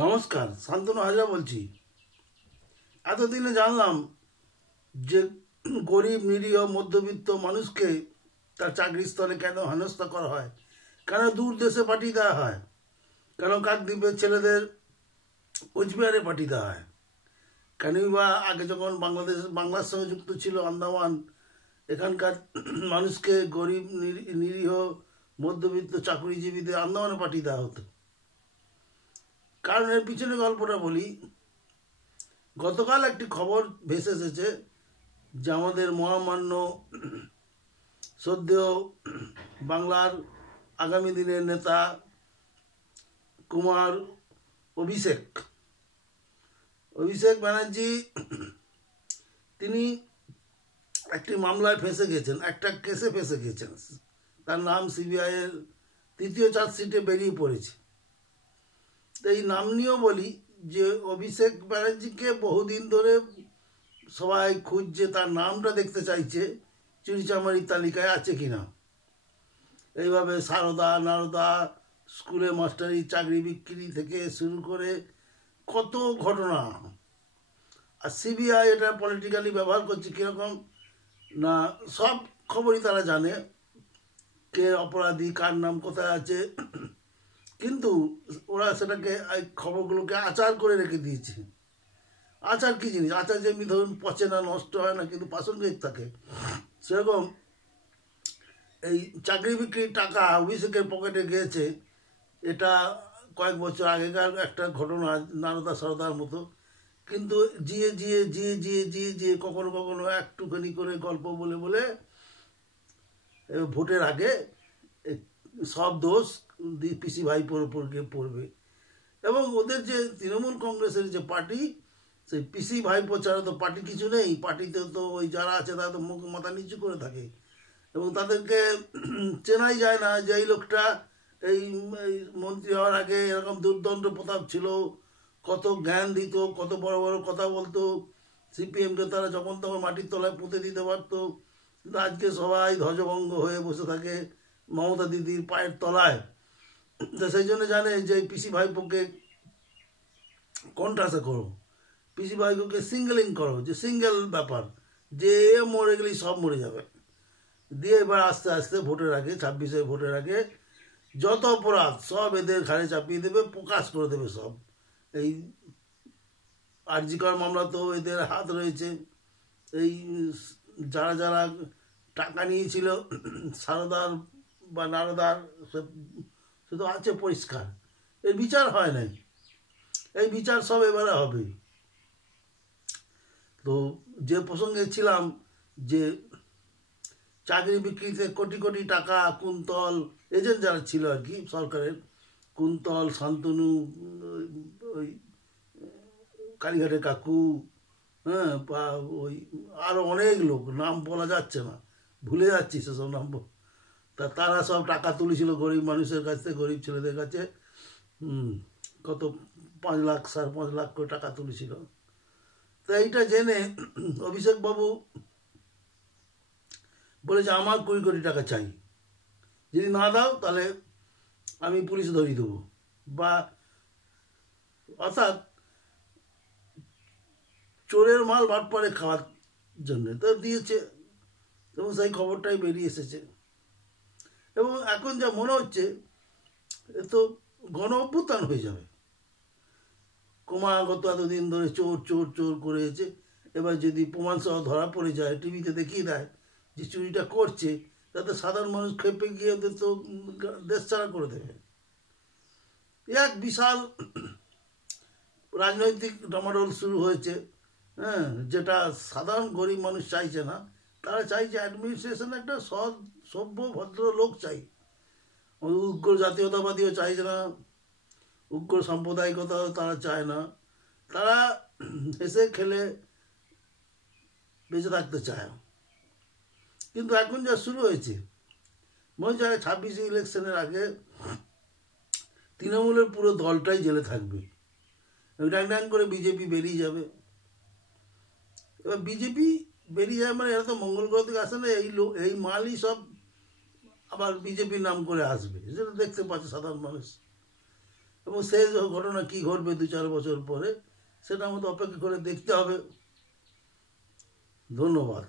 নমস্কার, শান্তনু হাজরা বলছি। এতদিনে জানলাম যে গরিব নিরীহ মধ্যবিত্ত মানুষকে তার চাকরির স্থলে কেন হেনস্থা করা হয়, কেন দূর দেশে পাঠিয়ে দেওয়া হয়, কেন কাকদ্বীপের ছেলেদের কোচবিহারে পাঠিয়ে দেওয়া হয়, কেনই বা আগে যখন বাংলার সঙ্গে যুক্ত ছিল আন্দামান, এখানকার মানুষকে গরিব নিরীহ মধ্যবিত্ত চাকরিজীবীদের আন্দামানে পাঠিয়ে দেওয়া হতো। কারণ এর পিছনে গল্পটা বলি। গতকাল একটি খবর ভেসে এসেছে যে আমাদের মহামান্য শ্রদ্ধেয় বাংলার আগামী দিনের নেতা কুমার অভিষেক ব্যানার্জি তিনি একটি মামলায় ফেঁসে গেছেন, একটা কেসে ফেঁসে গেছেন। তার নাম সিবিআইয়ের তৃতীয় চার্জশিটে বেরিয়ে পড়েছে। এই নাম নিয়েও বলি যে অভিষেক ব্যানার্জিকে বহুদিন ধরে সবাই খুঁজছে, তার নামটা দেখতে চাইছে চুরিচামারির তালিকায় আছে কিনা। এইভাবে সারদা নারদা, স্কুলে মাস্টারি চাকরি বিক্রি থেকে শুরু করে কত ঘটনা। আর সিবিআই এটা পলিটিক্যালি ব্যবহার করছে কীরকম না, সব খবরই তারা জানে, কে অপরাধী, কার নাম কোথায় আছে, কিন্তু ওরা সেটাকে খবরগুলোকে আচার করে রেখে দিয়েছে। আচার কী জিনিস? আচার যেমনি ধরুন পচে না, নষ্ট হয় না, কিন্তু প্রাসঙ্গিক থাকে, সেরকম এই চাকরি বিক্রির টাকা অভিষেকের পকেটে গিয়েছে। এটা কয়েক বছর আগেকার একটা ঘটনা, নারদা সারদার মতো, কিন্তু জিয়ে কখনো কখনো একটুখানি করে গল্প বলে বলে ভোটের আগে সব দোষ পিসি ভাইপোর উপর গিয়ে পড়বে। এবং ওদের যে তৃণমূল কংগ্রেসের যে পার্টি, সেই পিসি ভাইপো ছাড়া তো পার্টি কিছু নেই। পার্টিতে তো ওই যারা আছে তারা তো মুখ মাথা নিচু করে থাকে, এবং তাদেরকে চেনাই যায় না যে এই লোকটা এই মন্ত্রী হওয়ার আগে এরকম দুর্দণ্ড প্রতাপ ছিল, কত জ্ঞান দিত, কত বড় বড় কথা বলতো, সিপিএমকে তারা যখন তখন মাটির তলায় পুঁতে দিতে পারতো। কিন্তু আজকে সবাই ধ্বজভঙ্গ হয়ে বসে থাকে মমতা দিদির পায়ের তলায়। তো সেই জন্য জানে যে পিসি ভাইপোকে কন্ট্রাসে করো, পিসি ভাইপোকে সিঙ্গেলিং করো, যে সিঙ্গেল ব্যাপার, যে মরে গেলেই সব মরে যাবে। দিয়ে এবার আস্তে আস্তে ভোটের আগে, 26-এর ভোটের আগে যত অপরাধ সব এদের ঘাড়ে চাপিয়ে দেবে, প্রকাশ করে দেবে সব। এই আরজিকর মামলা তো এদের হাত রয়েছে। এই যারা যারা টাকা নিয়েছিল সারদার বা নারদার, সে তো আছে পরিষ্কার, এর বিচার হয় নাই। এই বিচার সব এবারে হবে। তো যে প্রসঙ্গে ছিলাম, যে চাকরি বিক্রিতে কোটি কোটি টাকা কুন্তল এজেন্ট যারা ছিল আর কি সরকারের, কুন্তল, শান্তনু, ওই কালীঘাটের কাকু, হ্যাঁ, বা ওই আরও অনেক লোক, নাম বলা যাচ্ছে না, ভুলে যাচ্ছি সেসব নাম। তারা সব টাকা তুলেছিল গরিব মানুষের কাছ থেকে, গরিব ছেলেদের কাছে। কত 5 লাখ 5.5 লাখ করে টাকা তুলেছিল। তো এইটা জেনে অভিষেকবাবু বলেছে আমার 20 কোটি টাকা চাই, যদি না দাও তাহলে আমি পুলিশে ধরিয়ে দেবো। বা অর্থাৎ চোরের মাল বাটপারে খাওয়ার জন্য তো দিয়েছে, এবং সেই খবরটাই বেরিয়ে এসেছে। এবং এখন যা মনে হচ্ছে এ তো গণ অভ্যুত্থান হয়ে যাবে। ক্রমাগত এতদিন ধরে চোর চোর চোর করেছে, এবার যদি প্রমাণ সহ ধরা পড়ে যায়, টিভিতে দেখিয়ে দেয় যে চুরিটা করছে, তাতে সাধারণ মানুষ খেপে গিয়ে ওদের তো দেশ ছাড়া করে দেবে। এক বিশাল রাজনৈতিক ডামাডোল শুরু হয়েছে, হ্যাঁ, যেটা সাধারণ গরিব মানুষ চাইছে না। তারা চাইছে অ্যাডমিনিস্ট্রেশনে একটা সৎ সভ্য ভদ্র লোক চাই। উগ্র জাতীয়তাবাদীও চাইছে না, উগ্র সাম্প্রদায়িকতাও তারা চায় না। তারা হেসে খেলে বেঁচে থাকতে চায়। কিন্তু এখন যা শুরু হয়েছে, মনে হচ্ছে 26 ইলেকশনের আগে তৃণমূলের পুরো দলটাই জেলে থাকবে, ড্যাং ড্যাং করে বিজেপি বেরিয়ে যাবে। এবার বিজেপি বেরিয়ে যাবে মানে এরা তো মঙ্গল গ্রহ থেকে আসে না, এই মালই সব আবার বিজেপির নাম করে আসবে, যেটা দেখতে পাচ্ছে সাধারণ মানুষ। এবং সেই ঘটনা কি ঘটবে 2-4 বছর পরে সেটা আমাদের অপেক্ষা করে দেখতে হবে। ধন্যবাদ।